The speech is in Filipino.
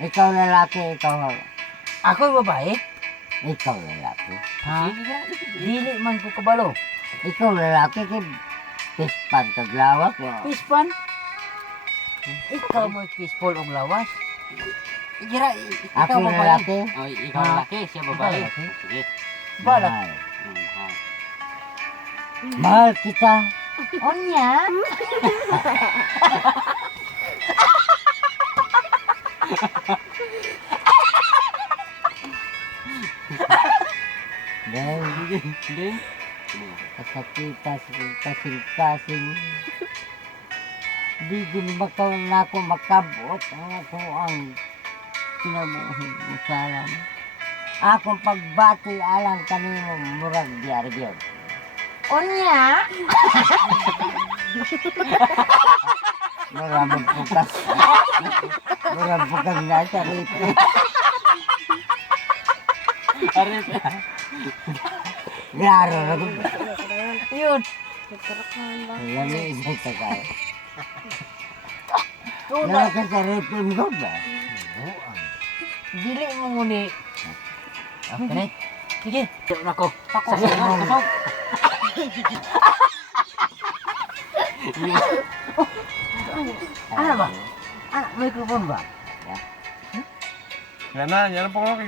Ikaw lalaki, ikaw. Ako babae? Ikaw lalaki. Ha? Dili man ko kabalo. Ikaw lalaki, pispan kaglawas. Pispan? Ikaw mo peaceful og lawas. Gira, ikaw Ako babae. lalaki. Oh, ikaw Ha? lalaki, siya babae. Ikaw lalaki? Sige. Bala. Mahal. Ha. Mahal kita. Onya? Dahil Hindi. kasakita, kasing-kasing. Di din makaw na ako makabot ang ako ang kinabuhin mo sana. Akong pagbati alang kanino murag diyari yun. Onya? Maraming pukas. Maraming pukas na sa rito. Aris. Klaro na ko. Yun. Lamig na sa kaya. Tuna. Nalaka sa rito mo ba? Dili mo nguni. Okay. Sige. Nako. Ako. Sige, ma'am. Ako. Ano ba? Ano, microphone ba? Yan na po ako.